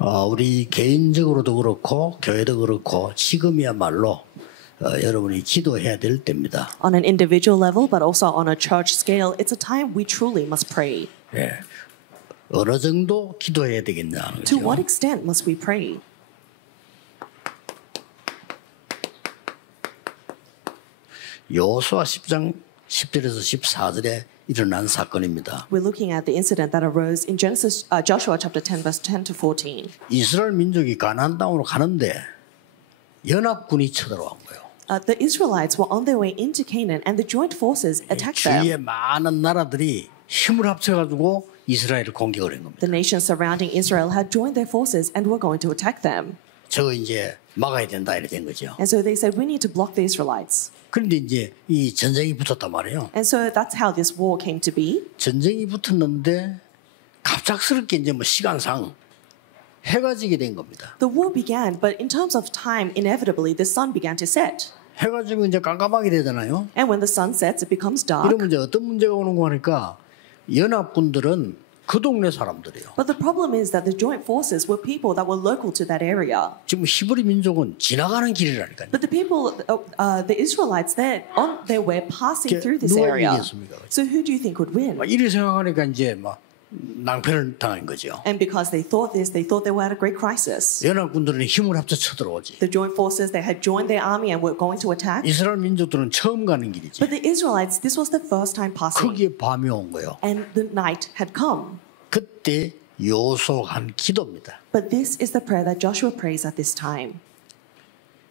우리 개인적으로도 그렇고 교회도 그렇고 지금이야말로 여러분이 기도해야 될 때입니다. On an individual level, but also on a church scale, it's a time we truly must pray. 예. 어느 정도 기도해야 되겠냐. To what extent must we pray? 여호수아 10장 10절에서 14절에 일어난 사건입니다. We're looking at the incident that arose in Joshua chapter 10, verse 10 to 14. 이스라엘 민족이 가나안 땅으로 가는데 연합군이 쳐들어온 거예요. The Israelites were on their way into Canaan, and the joint forces attacked 주위에 them. 많은 나라들이 힘을 합쳐가지고 이스라엘을 공격을 한 겁니다. The nations surrounding Israel had joined their forces and were going to attack them. 저거 이제 막아야 된다 이렇게 된 거죠. And so they said, we need to block the Israelites. 그런데 이제 이 전쟁이 붙었단 말이에요. And so that's how this war came to be. 전쟁이 붙었는데 갑작스럽게 이제 뭐 시간상 해가 지게 된 겁니다. The war began, but in terms of time, inevitably the sun began to set. 해가 지면 이제 깜깜하게 되잖아요. And when the sun sets, it becomes dark. 이러면 이제 어떤 문제가 오는 거 하니까 연합군들은 그 동네 사람들이에요. But the problem is that the joint forces were people that were local to that area. 지금 히브리 민족은 지나가는 길이라니까요. But the people, the Israelites, they're on their way passing through this 누가 area. 이기겠습니까? So who do you think would win? 막 이래 생각하니까 이제 막 낭패를 당한 거죠. And because they thought this, they thought they were at a great crisis. 연합군들은 힘을 합쳐 쳐들어오지. The joint forces, they had joined their army and were going to attack. 이스라엘 민족들은 처음 가는 길이지. But the Israelites, this was the first time passing. 거기에 밤이 온 거예요. And the night had come. 그때 여호수아한 기도입니다. But this is the prayer that Joshua prays at this time.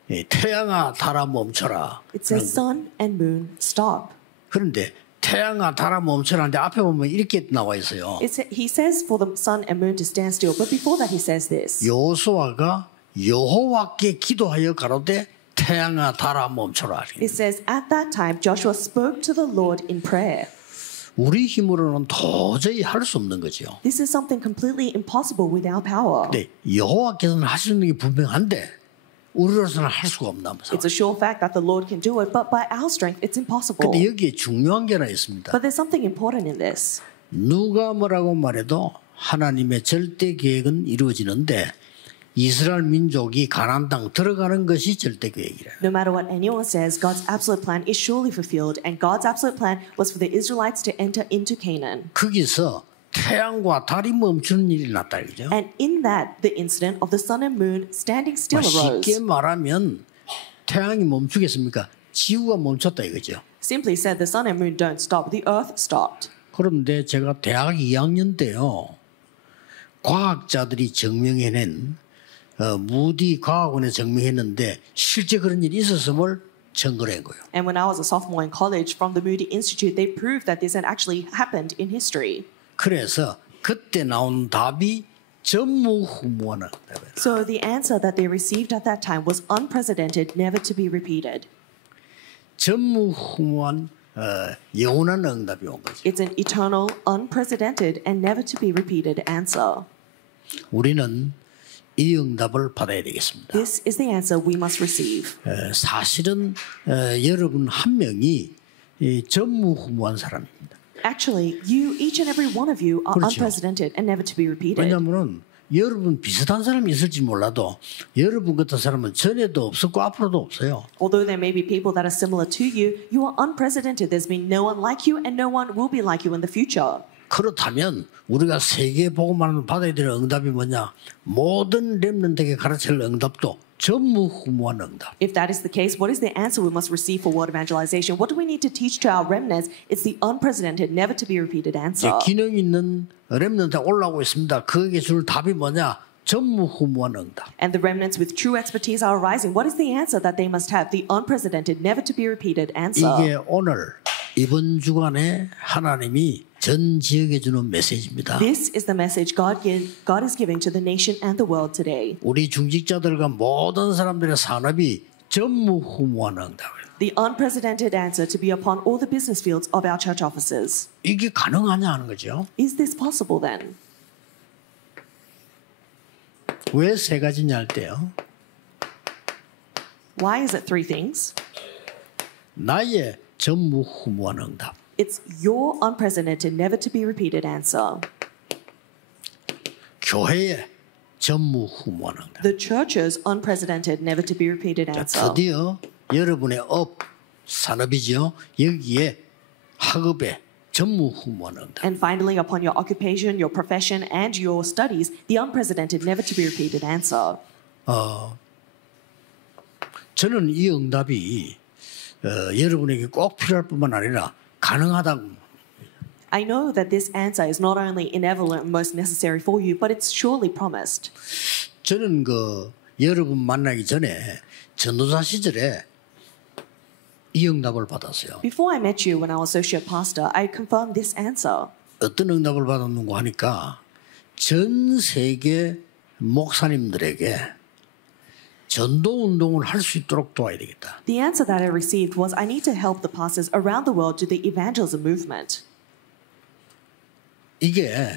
태양아 달아 멈춰라. It says, sun and moon, stop. 그런데 태양아 달아 멈춰라는데 앞에 보면 이렇게 나와 있어요. He says for the sun and moon to stand still. But before that, he says this. 여호수아가 여호와께 기도하여 가로되 태양아 달아 멈춰라. It says, at that time, Joshua spoke to the Lord in prayer. 우리 힘으로는 도저히 할 수 없는 거죠. This is something completely impossible with our power. 근데 여호와께서는 하시는 게 분명한데 우리로서는 할 수가 없나 보죠. It's a sure fact that the Lord can do it, but by our strength, it's impossible. 근데 여기에 중요한 게 하나 있습니다. But there's something important in this. 누가 뭐라고 말해도 하나님의 절대 계획은 이루어지는데 이스라엘 민족이 가나안 땅 들어가는 것이 절대 계획이래요. No matter what anyone says, God's absolute plan is surely fulfilled, and God's absolute plan was for the Israelites to enter into Canaan. 거기서 태양과 달이 멈추는 일이 났다 이거죠. And in that, the incident of the sun and moon standing still arose. 쉽게 말하면 태양이 멈추겠습니까? 지구가 멈췄다 이거죠. Simply said, the sun and moon don't stop, the earth stopped. 그런데 제가 대학 2학년 때요. 과학자들이 증명해낸 무디 과학원에 증명했는데 실제 그런 일이 있었음을 증거한 거예요. And when I was a sophomore in college, from the Moody Institute, they proved that this had actually happened in history. 그래서 그때 나온 답이 전무후무하는 답이에요. So the answer that they received at that time was unprecedented, never to be repeated. 전무후무한 영원한 응답이 온 거죠. It's an eternal, unprecedented, and never to be repeated answer. 우리는 이 응답을 받아야 되겠습니다. This is the answer we must receive. 사실은 여러분 한 명이 전무후무한 사람입니다. Actually, you, each and every one of you, are 그렇죠. unprecedented and never to be repeated. 왜냐하면 여러분 비슷한 사람이 있을지 몰라도 여러분 같은 사람은 전에도 없었고 앞으로도 없어요. Although there may be people that are similar to you, you are unprecedented. There's been no one like you, and no one will be like you in the future. 그렇다면 우리가 세계 복음을 받아야 되는 응답이 뭐냐? 모든 렘넌트에게 가르칠 응답도 전무후무한 응답. If that is the case, what is the answer we must receive for word evangelization? What do we need to teach to our remnants? It's the unprecedented, never to be repeated answer. 기능 있는 렘넌트가 올라오고 있습니다. 그에게 줄 답이 뭐냐? 전무후무한 응답. And the remnants with true expertise are arising. What is the answer that they must have? The unprecedented, never to be repeated answer. 이게 오늘 이번 주간에 하나님이 전 지역에 주는 메시지입니다. This is the message God is giving to the nation and the world today. 우리 중직자들과 모든 사람들의 산업이 전무후무한 응답이에요. The unprecedented answer to be upon all the business fields of our church offices. 이게 가능하냐 하는 거죠. Is this possible then? 왜 세 가지냐 할 때요. Why is it three things? 나의 전무후무한 응답. It's your unprecedented, never to be repeated answer. 교회의 전무후무한 응답. The church's unprecedented, never to be repeated 자, answer. 드디어 여러분의 산업이죠. 여기에 학업에 전무후무한 응답. And finally, upon your occupation, your profession, and your studies, the unprecedented, never to be repeated answer. 저는 이 응답이 여러분에게 꼭 필요할 뿐만 아니라 가능하다고. I know that this answer is not only inevitable and most necessary for you, but it's surely promised. 저는 여러분 만나기 전에 전도사 시절에 이 응답을 받았어요. Before I met you when I was associate pastor, I confirmed this answer. 어떤 응답을 받았는고 하니까 전 세계 목사님들에게 전도 운동을 할 수 있도록 도와야 되겠다. The answer that I received was I need to help the pastors around the world do the evangelism movement. 이게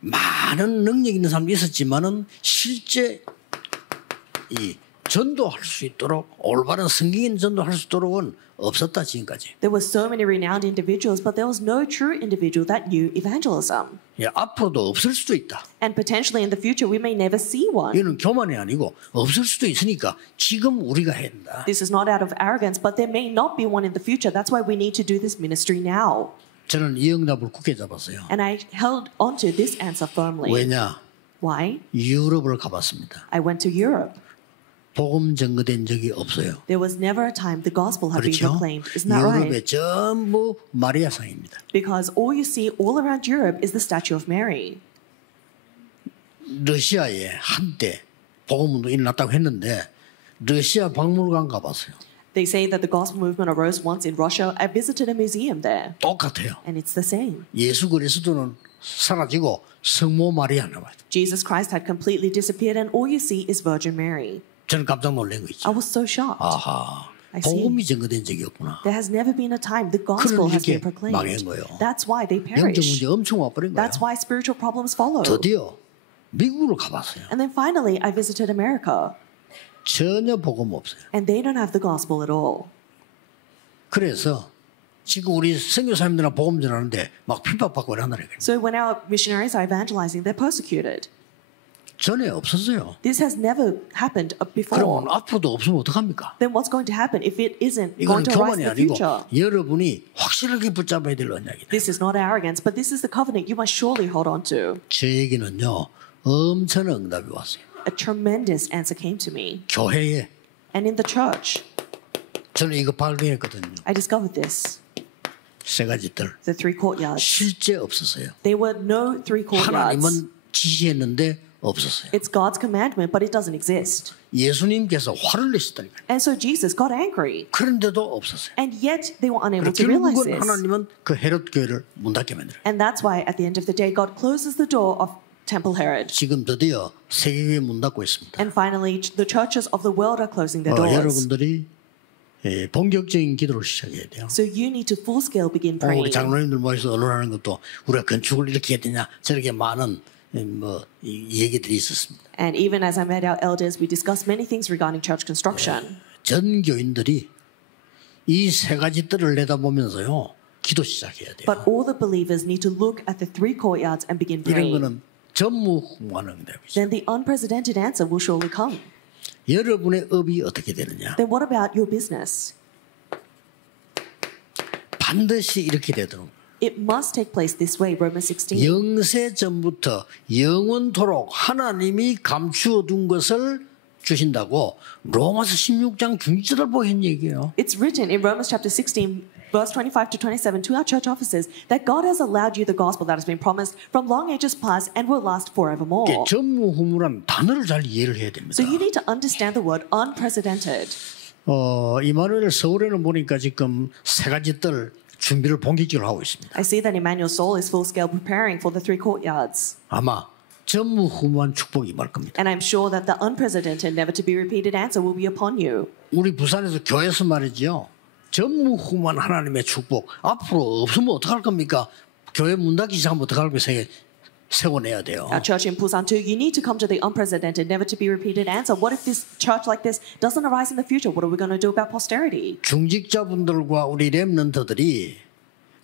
많은 능력 있는 사람도 있었지만은 실제 이 전도할 수 있도록 올바른 성경인 전도할 수 있도록은 없었다 지금까지. There were so many renowned individuals, but there was no true individual that knew evangelism. 예, 앞으로도 없을 수도 있다. And potentially in the future, we may never see one. 이거는 교만이 아니고 없을 수도 있으니까 지금 우리가 해야 된다. This is not out of arrogance, but there may not be one in the future. That's why we need to do this ministry now. 저는 이 응답을 굳게 잡았어요. And I held onto this answer firmly. 왜냐? Why? 유럽을 가봤습니다. I went to Europe. 복음 전거된 적이 없어요. There was never a time the gospel had been 그렇죠? proclaimed. Isn't that right? 유럽에 전부 마리아상입니다. Because all you see all around Europe is the statue of Mary. 러시아에 한때 복음운동 일어났다고 했는데 러시아 박물관 가봤어요. They say that the gospel movement arose once in Russia. I visited a museum there. 똑같아요. And it's the same. 예수 그리스도는 사라지고 성모 마리아 남아요. Jesus Christ had completely disappeared and all you see is Virgin Mary. 저는 깜짝 놀란 거 있죠. I was so shocked. 아하, I see. 복음이 전거된 적이 없구나. There has never been a time the gospel has been 이렇게 proclaimed. 망한 거예요. That's why they 영적 perish. 문제 엄청 와버린 거예요. That's why spiritual problems follow. 드디어 미국으로 가봤어요. And then finally, I visited America. 전혀 복음 없어요. And they don't have the gospel at all. 그래서 지금 우리 선교사님들이랑 복음 전하는데 막 핍박받고 이러는 거예요. So when our missionaries are evangelizing, they're persecuted. 전에 없었어요. This has never happened before. 그러면 앞으로도 없으면 어떡합니까? Then what's going to happen if it isn't 이건 going to arise 교만이 in the 아니고 future? 여러분이 확실하게 붙잡아야 될 언약이다. This is not arrogance, but this is the covenant you must surely hold on to. 저에게는요 엄청난 응답이 왔어요. A tremendous answer came to me. 교회에 And in the church, 저는 이거 발견했거든요. I discovered this. 세 가지들 The three courtyards. 실제 없었어요. There were no three courtyards. 하나님은 지시했는데 없었어요. It's God's commandment, but it doesn't exist. 예수님께서 화를 내셨다니까요. And so Jesus got angry. 그런데도 없었어요. And yet they were unable to realize 결국은 this. 하나님은 그 헤롯 교회를 문 닫게 만들어요. And that's why at the end of the day, God closes the door of Temple Herod. 지금 드디어 세계교회 문 닫고 있습니다. And finally, the churches of the world are closing their doors. 여러분들이 본격적인 기도를 시작해야 돼요. So you need to full scale begin 우리 praying. 장로님들 모여서 언론하는 것도 우리가 건축을 이렇게 해야 되냐 저렇게 많은 이 얘기들이 있었습니다. And even as I met our elders, we discussed many things regarding church construction. 전 교인들이 이 세 가지 뜰을 내다보면서요 기도 시작해야 돼요. But all the believers need to look at the three courtyards and begin 이런 praying. 거는 전무후무한 응답이죠. Then the unprecedented answer will surely come. 여러분의 업이 어떻게 되느냐? Then what about your business? 반드시 이렇게 되도록 It must take place this way, Romans 16. 영세 전부터 영원토록 하나님이 감추어 둔 것을 주신다고 로마서 16장 중지절보 한 얘기예요. It's written in Romans chapter 16, verse 25 to 27 to our church officers that God has allowed you the gospel that has been promised from long ages past and will last forevermore. 전무후무란 단어를 잘 이해를 해야 됩니다. So you need to understand the word unprecedented. 이마누엘 서울에는 보니까 지금 세 가지 뜰 준비를 본격적으로 하고 있습니다. I see that Emmanuel Seoul is full scale preparing for the three courtyards. 아마 전무후무한 축복이 임할 겁니다. And I'm sure that the unprecedented, never to be repeated answer will be upon you. 우리 부산에서 교회에서 말이죠. 전무후무한 하나님의 축복 앞으로 없으면 어떡할 겁니까? 교회 문 닫기 시작하면 어떡할 겁니까? 세워내야 돼요. Our church in Busan too, you need to come to the unprecedented, never to be repeated answer. What if this church like this doesn't arise in the future? What are we going to do about posterity? 중직자분들과 우리 렘넌트들이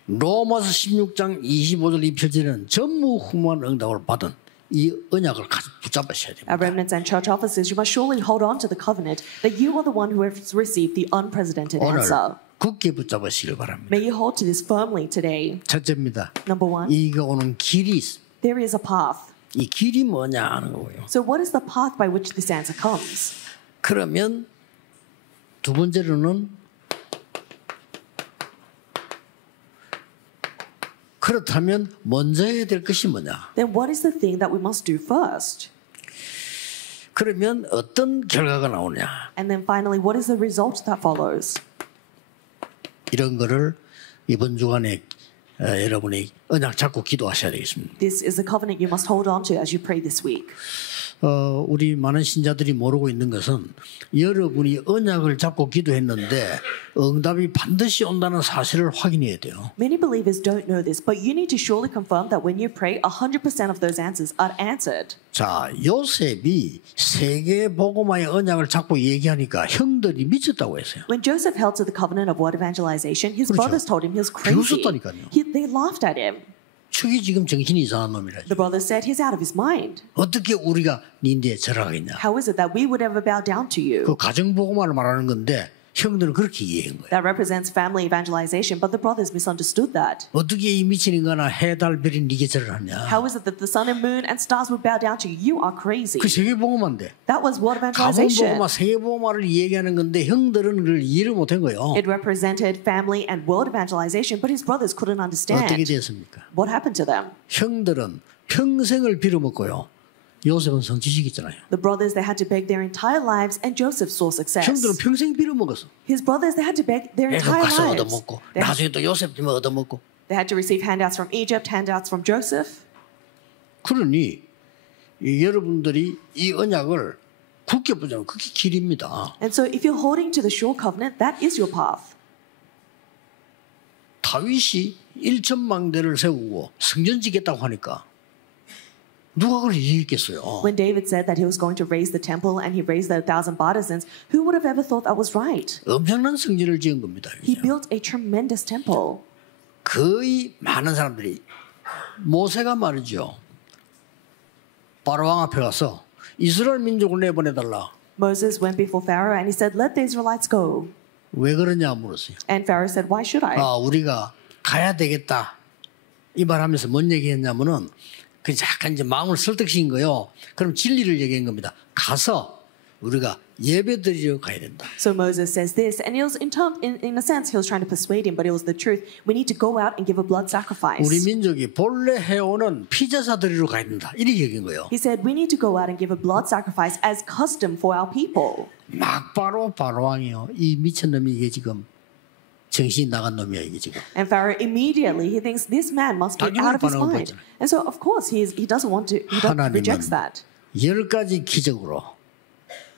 로마서 16장 25절 27절에는 전무후무한 응답을 받은 이 언약을 붙잡으셔야 됩니다. Our remnants and church officers, you must surely hold on to the covenant that you are the one who has received the unprecedented 오늘 answer. 굳게 붙잡으시길 바랍니다. May you hold to this firmly today. 첫째입니다. Number one, 이거 오는 길이 있습니다. there is a path. 이 길이 뭐냐 하는 거고요. So what is the path by which this answer comes? 그러면 두 번째로는 그렇다면 먼저 해야 될 것이 뭐냐? Then what is the thing that we must do first? 그러면 어떤 결과가 나오냐? And then finally, what is the result that follows? 이런 거를 이번 주간에 여러분이 언약 잡고 기도하셔야 되겠습니다. This is the covenant you must hold on to as you pray this week. 우리 많은 신자들이 모르고 있는 것은 여러분이 언약을 잡고 기도했는데 응답이 반드시 온다는 사실을 확인해야 돼요. Many believers don't know this, but you need to surely confirm that when you pray, 100% of those answers are answered. 자, 요셉이 세계 복음화의 언약을 잡고 얘기하니까 형들이 미쳤다고 했어요. When Joseph held to the covenant of word evangelization, his 그렇죠. brothers told him he was crazy. 비웃었다니까요. They laughed at him. 축이 지금 정신이 이상한 놈이라죠. The brothers said he's out of his mind. 어떻게 우리가 네 절하겠냐? How is it that we would ever bow down to you? 그 가정 복음화를 말하는 건데 형들은 그렇게 이해한 거예요. That represents family evangelization, but the brothers misunderstood that. 어떻게 이 미친 인간아 해달 별이 네게 절을 하냐? How is it that the sun and moon and stars would bow down to you? You are crazy. 그 세계 복음화인데. That was word 가문 evangelization. 복음화, 세계 복음화를 얘기하는 건데 형들은 그걸 이해를 못한 거예요. It represented family and world evangelization, but his brothers couldn't 어떻게 understand. 됐습니까? What happened to them? 형들은 평생을 빌어먹고요. 요셉은 성취시켰잖아요. The brothers, they had to beg their entire lives, and Joseph saw success. 형들은 평생 빌어먹었어. His brothers, they had to beg their 애굽 entire 가서 lives. 얻어먹고 나중에 또 요셉 때문에 얻어먹고. They had to receive handouts from Egypt, handouts from Joseph. 그러니 여러분들이 이 언약을 굳게 붙잡으면 그게 길입니다. And so if you're holding to the sure covenant, that is your path. 다윗이 1천망대를 세우고 성전 짓겠다고 하니까 누가 그걸 이해했겠어요? When David said that he was going to raise the temple and he raised the 1,000 partisans, who would have ever thought that was right? 엄청난 성전을 지은 겁니다. He built a tremendous temple. 거의 많은 사람들이 모세가 말이죠. 바로왕 앞에 가서 이스라엘 민족을 내보내달라. Moses went before Pharaoh and he said, "Let the Israelites go." 왜 그러냐 물었어요. And Pharaoh said, "Why should I?" 우리가 가야 되겠다. 이 말하면서 뭔 얘기했냐면은 그 약간 이제 마음을 설득시킨 거요. 그럼 진리를 얘기한 겁니다. 가서 우리가 예배드리러 가야 된다. So Moses says this, and it was in a sense he was trying to persuade him, but it was the truth. We need to go out and give a blood sacrifice. 우리 민족이 본래 해오는 피제사 드리러 가야 된다. 이렇게 얘기한 거예요. He said we need to go out and give a blood sacrifice as custom for our people. 막 바로왕이요. 이 미친놈이 이게 지금 정신이 나간 놈이야 이게 지금. And Pharaoh immediately he thinks this man must be out of his mind. And so of course he doesn't want to. He rejects that. 10가지 기적으로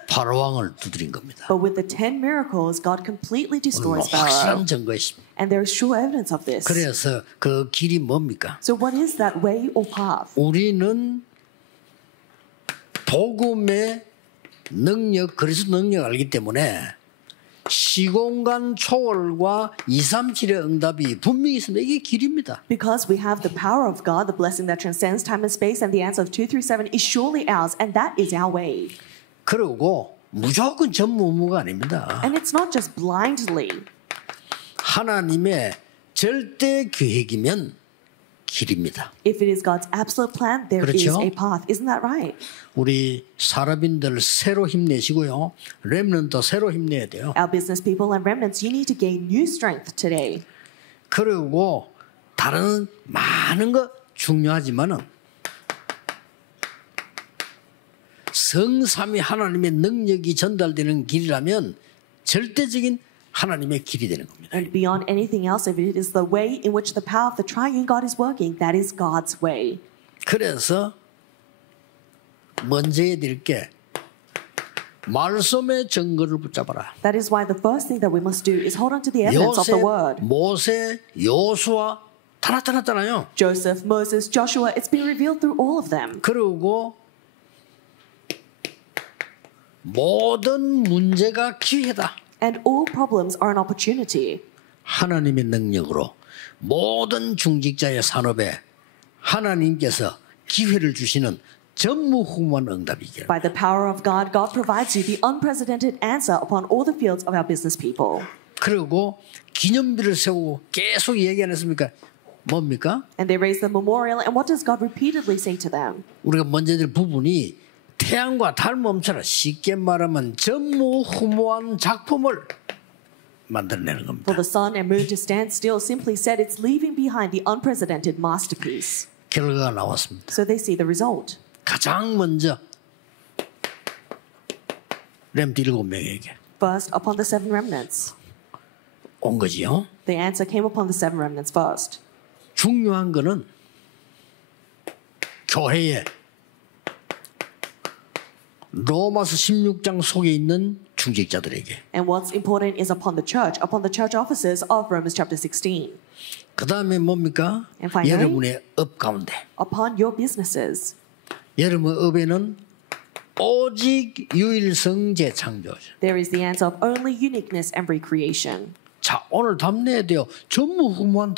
바로왕을 두드린 겁니다. But with the 10 miracles, God completely destroys 확실한 Pharaoh. 증거 있습니다. And there is sure evidence of this. 그래서 그 길이 뭡니까? So what is that way or path? 우리는 복음의 능력, 그리스도 능력을 알기 때문에 시공간 초월과 237의 응답이 분명히 있습니다. 이게 길입니다. Because we have the power of God, the blessing that transcends time and space, and the answer of 237 is surely ours, and that is our way. 그리고 무조건 전무후무가 아닙니다. And it's not just blindly. 하나님의 절대 계획이면 길입니다. If it is God's absolute plan, there is 그렇죠? a path. Isn't that right? 우리 사람인들 새로 힘내시고요. 렘넌트 새로 힘내야 돼요. Our business people and remnants, you need to gain new strength today. 그리고 다른 많은 거 중요하지만은 성삼위 하나님의 능력이 전달되는 길이라면 절대적인 하나님의 길이 되는 겁니다. And beyond anything else, if it is the way in which the power of the triune God is working, that is God's way. 그래서 먼저 해야 될 게 말씀의 증거를 붙잡아라. That is why the first thing that we must do is hold on to the evidence of the word. 모세, 여호수아 다 나타났잖아요. Joseph, Moses, Joshua, it's been revealed through all of them. 그리고 모든 문제가 기회다. And all problems are an opportunity. 하나님의 능력으로 모든 중직자의 산업에 하나님께서 기회를 주시는 전무후무한 응답이기를. By the power of God, God provides you the unprecedented answer upon all the fields of our business people. 그리고 기념비를 세우고 계속 얘기 안 했습니까? 뭡니까? And they raise the memorial, and what does God repeatedly say to them? 우리가 먼저 들 부분이 태양과 달몸처럼 쉽게 말하면 전무후무한 작품을 만들어내는 겁니다. For the sun and moon to stand still simply said it's leaving behind the unprecedented masterpiece. 결과가 나왔습니다. So they see the result. 가장 먼저 렘트 7명에게 First, upon the seven remnants. 온 거지요. The answer came upon the seven remnants first. 중요한 거는 교회에 로마서 16장 속에 있는 중직자들에게 And what's important is upon the church officers of Romans chapter 16. 그 다음에 뭡니까? And finally? 여러분의 업 가운데 Upon your businesses. 여러분의 업에는 오직 유일성 재창조죠. There is the answer of only uniqueness and recreation. 자, 오늘 답내야 돼요. 전무후무한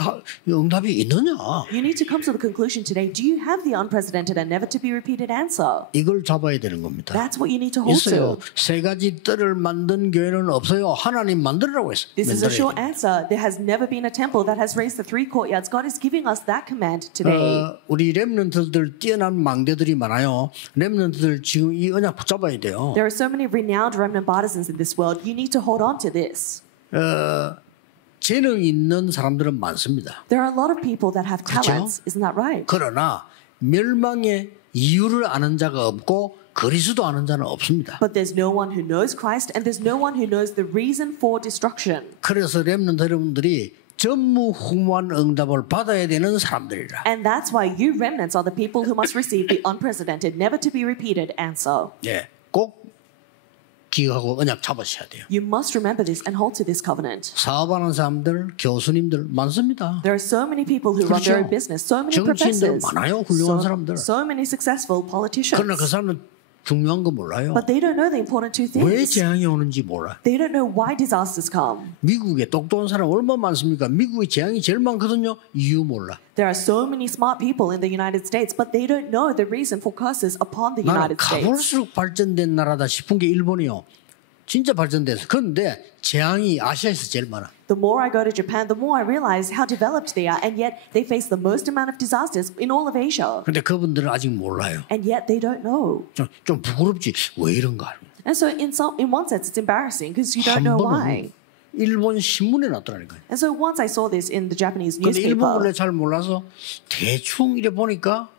응답이 있느냐? You need to come to the conclusion today. Do you have the unprecedented and never to be repeated answer? 이걸 잡아야 되는 겁니다. That's what you need to hold 있어요. to. 세 가지 뜰을 만든 교회는 없어요. 하나님 만들으라고 했어요. This is a 만들어야 short 돼요. answer. There has never been a temple that has raised the three courtyards. God is giving us that command today. 우리 렘넌트들 뛰어난 망대들이 많아요. 렘넌트들 지금 이 언약 붙잡아야 돼요. There are so many renowned remnant partisans in this world. You need to hold on to this. 재능 있는 사람들은 많습니다. There are a lot of people that have 그렇죠? talents. Isn't that right? 그러나 멸망의 이유를 아는 자가 없고 그리스도 아는 자는 없습니다. But there's no one who knows Christ and there's no one who knows the reason for destruction. 그래서 렘넌트 여러분들이 전무후무한 응답을 받아야 되는 사람들이라. And that's why you remnants are the people who must receive the unprecedented, never to be repeated answer. 예, 꼭 기억하고 언약 잡으셔야 돼요. You must remember this and hold to this covenant. 사업하는 사람들, 교수님들 많습니다. There are so many people who run their own 그렇죠. business, so many 정치인들 professors, 많아요, 훌륭한 사람들. so many successful politicians. 그러나 그 사람은 중요한 거 몰라요. But they don't know the important two 왜 things. 재앙이 오는지 몰라. They don't know why disasters come. 미국에 똑똑한 사람 얼마나 많습니까? 미국에 재앙이 제일 많거든요. 이유 몰라. There are so many smart people in the United States, but they don't know the reason for curses upon the 나는 United States. 가볼수록 발전된 나라다 싶은 게 일본이요. 진짜 발전돼서. 그런데 재앙이 아시아에서 제일 많아. The more I go to Japan, the more I realize how developed they are, and yet they face the most amount of disasters in all of Asia. 근데 그분들은 아직 몰라요. And yet they don't know. 좀 부끄럽지. 왜 이런가? And so in one sense, it's embarrassing because you don't 한 know 번은 why. 일본 신문에 났더라니까요. And so once I saw this in the Japanese 근데 일본어를 newspaper, 잘 몰라서 대충 이래 보니까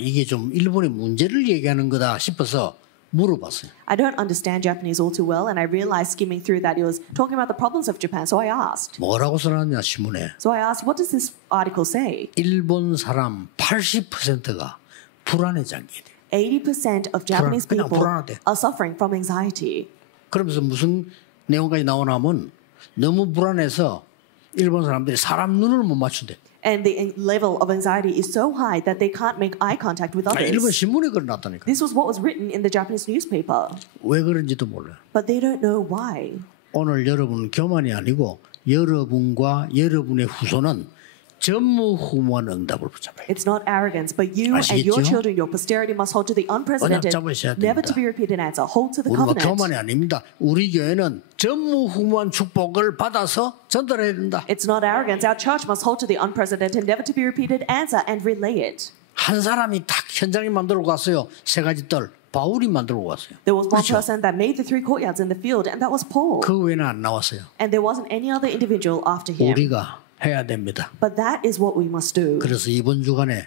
이게 좀 일본의 문제를 얘기하는 거다 싶어서 물어봤어요. I don't understand Japanese all too well, and I realized skimming through that it was talking about the problems of Japan. So I asked. 뭐라고 써놨냐 신문에. So I asked, what does this article say? 일본 사람 80%가 불안에 잠기게 돼. 80% of Japanese 그냥 people 불안하대. are suffering from anxiety. 그러면서 무슨 내용까지 나오냐면 너무 불안해서 일본 사람들이 사람 눈을 못 맞춘대. And the level of anxiety is so high that they can't make eye contact with 일본 others. 신문에 그러놨다니까. This was what was written in the Japanese newspaper. 왜 그런지도 몰라. But they don't know why. 오늘 여러분 교만이 아니고 여러분과 여러분의 후손은 전무후무한 응답을 붙잡아요. It's not arrogance, but you and your 아시겠죠? children, your posterity must hold to the unprecedented, 잡으셔야 never 됩니다. to be repeated answer. Hold to the 우리 뭐 covenant. 교만이 아닙니다. 우리 교회는 전무후무한 축복을 받아서 전달해야 된다. It's not arrogance. Our church must hold to the unprecedented, never to be repeated answer and relay it. 한 사람이 딱 현장에 만들고 갔어요. 세 가지 뜰. 바울이 만들고 갔어요. There was one 그렇죠? person that made the three courtyards in the field, and that was Paul. 그 외에는 안 나왔어요. And there wasn't any other individual after him. 우리가 해야 됩니다. But that is what we must do. 그래서 이번 주간에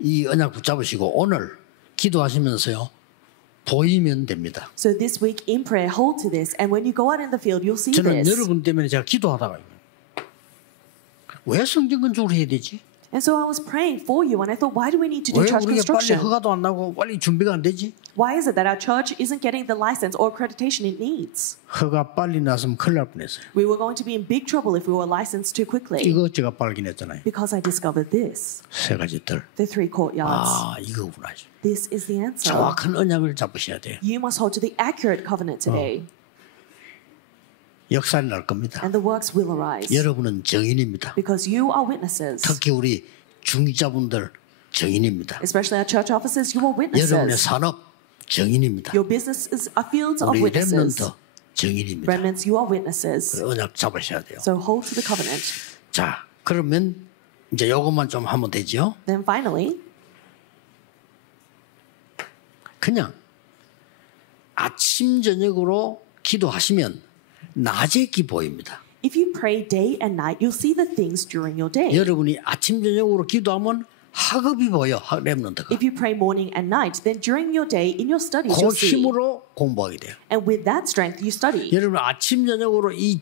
이 언약 붙잡으시고 오늘 기도하시면서요. 보이면 됩니다. So this week in prayer, hold to this, and when you go out in the field, you'll see 저는 this. 여러분 때문에 제가 기도하다가 왜 성경 건축을 해야 되지? And so I was praying for you, and I thought, why do we need to do 왜 church 우리가 빨리 construction? 허가도 안 나고 빨리 준비가 안 되지? Why is it that our church isn't getting the license or accreditation it needs? 허가 빨리 났으면 큰일 날 뻔했어요. We were going to be in big trouble if we were licensed too quickly. 이거 제가 발견했잖아요. Because I discovered this, 세 가지 뜰. the three courtyards. 이거구나. This is the answer. 정확한 언약을 잡으셔야 돼요. You must hold to the accurate covenant today, 역사를 날 겁니다. and the works will arise. 여러분은 증인입니다. Because you are witnesses. 특히 우리 중직자분들 증인입니다. Especially our church offices, you are 여러분의 witnesses. 산업 증인입니다. Your businesses are fields of 우리 witnesses. 렘넌트 증인입니다. Remnants, you are witnesses. 언약 잡으셔야 돼요. So hold to the covenant. 자, 그러면 이제 이것만 좀 하면 되죠. Then finally, 그냥 아침 저녁으로 기도하시면 낮에 기보입니다. if you pray day and night, you'll see the things during your day. 여러분이 아침 저녁으로 기도하면 학업이 보여. 렘넌트가. If you pray morning and night, then during your day, in your studies, 그 you'll see. 힘으로 공부하게 돼요. And with that strength, you study. 여러분 아침 저녁으로 이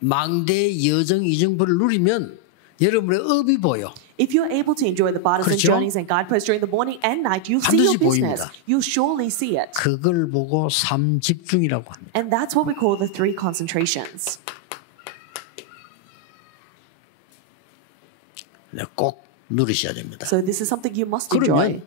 망대 여정 이정표를 누리면 여러분의 업이 보여. If you're able to enjoy the bartizan 그렇죠? journeys and guideposts during the morning and night, you'll see your 반드시 business. 보입니다. You'll surely see it. 그걸 보고 삼집중이라고 합니다. And that's what we call the 3 concentrations. 네, 꼭 누리셔야 됩니다. So this is something you must enjoy.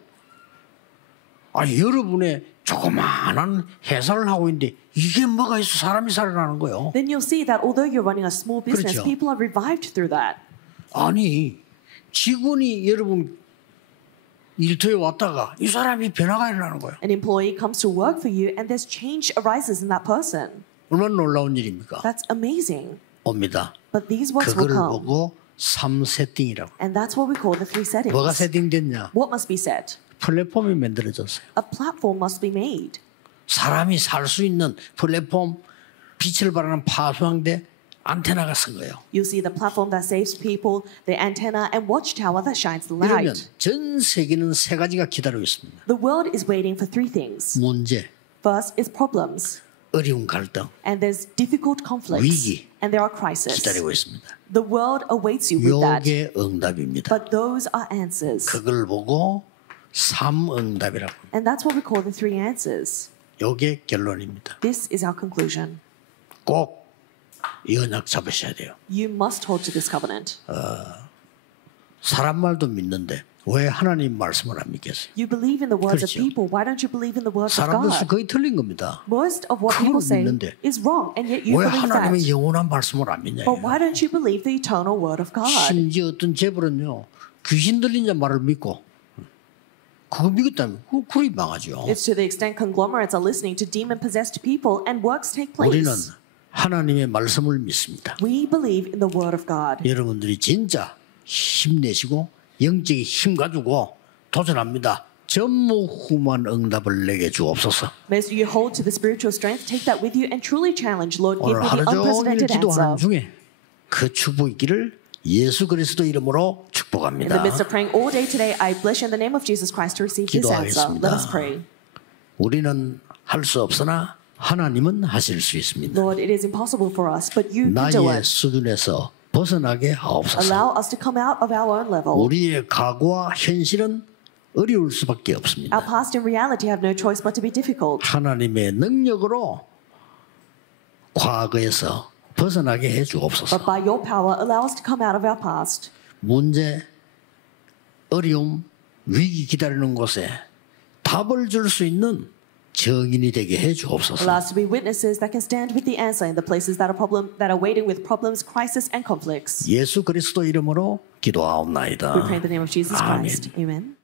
그러면 여러분의 조그마한 회사를 하고 있는데 이게 뭐가 있어 사람이 살아나는 거예요. Then you'll see that although you're running a small business, 그렇죠. people are revived through that. 아니 직원이 여러분 일터에 왔다가 이 사람이 변화가 일어나는 거예요. An employee comes to work for you and there's change arises in that person. 얼마나 놀라운 일입니까? That's amazing. 옵니다. But these works will 그거를 come. 보고 3세팅이라고. And that's what we call the 3 settings. 뭐가 세팅됐냐? What must be set? 플랫폼이 만들어졌어요. A platform must be made. 사람이 살 수 있는 플랫폼, 빛을 발하는 파수왕대 안테나가 쓴 거예요. You'll see the platform that saves people, the antenna and watchtower that shines the 이러면 light. 전 세계는 세 가지가 기다리고 있습니다. The world is waiting for 3 things. 문제, First is problems. 어려운 갈등 And there's difficult conflicts. 위기. And there are crises. 기다리고 있습니다. The world awaits you with that. 요게 응답입니다. But those are answers. 그걸 보고 삼응답이라고. And that's what we call the 3 answers. 요게 결론입니다. This is our conclusion. 꼭 이 언약 잡으셔야 돼요. You must hold to this covenant. 사람 말도 믿는데 왜 하나님 말씀을 안 믿겠어요? You believe in the words of 그렇죠. people. Why don't you believe in the words of 사람들 수 God? 거의 틀린 겁니다. Most of what 그걸 people say 믿는데 is wrong, and yet you 왜 believe 하나님의 that. 영원한 말씀을 안 믿냐? But why don't you believe the eternal word of God? 심지어 어떤 재벌은요 귀신 들린 자 말을 믿고 그거 믿었다면 그리 망하죠. It's to the extent conglomerates are listening to demon-possessed people and works take 우리는 place. 하나님의 말씀을 믿습니다. We believe in the word of God. 여러분들이 진짜 힘내시고 영적인 힘 가지고 도전합니다. 전무후무한 응답을 내게 주옵소서. May you hold to the spiritual strength, take that with you, and truly challenge, Lord, give 오늘 me 하루 the 종일 unprecedented 기도하는 answer. 중에 그 축복 있기를 예수 그리스도 이름으로 In the 축복합니다. midst of praying all day today, I bless you in the name of Jesus Christ to receive this answer. 기도하겠습니다. Let us pray. 우리는 할 수 없으나 하나님은 하실 수 있습니다. Lord, it is impossible for us, but you can do 나의 it. 수준에서 벗어나게 하옵소서. Allow us to come out of our own level. 우리의 과거와 현실은 어려울 수밖에 Our 없습니다. past and reality have no choice but to be difficult. 하나님의 능력으로 과거에서 벗어나게 해 But 주옵소서. by your power, allow us to come out of our past. 문제, 어려움, 위기 기다리는 곳에 답을 줄 수 있는 증인이 되게 해 주옵소서. Allow us to be witnesses that can stand with the answer in the places that are waiting with problems, crisis, and conflicts. 예수 그리스도 이름으로 기도하옵나이다. We pray in the name of Jesus 아멘. Christ. Amen.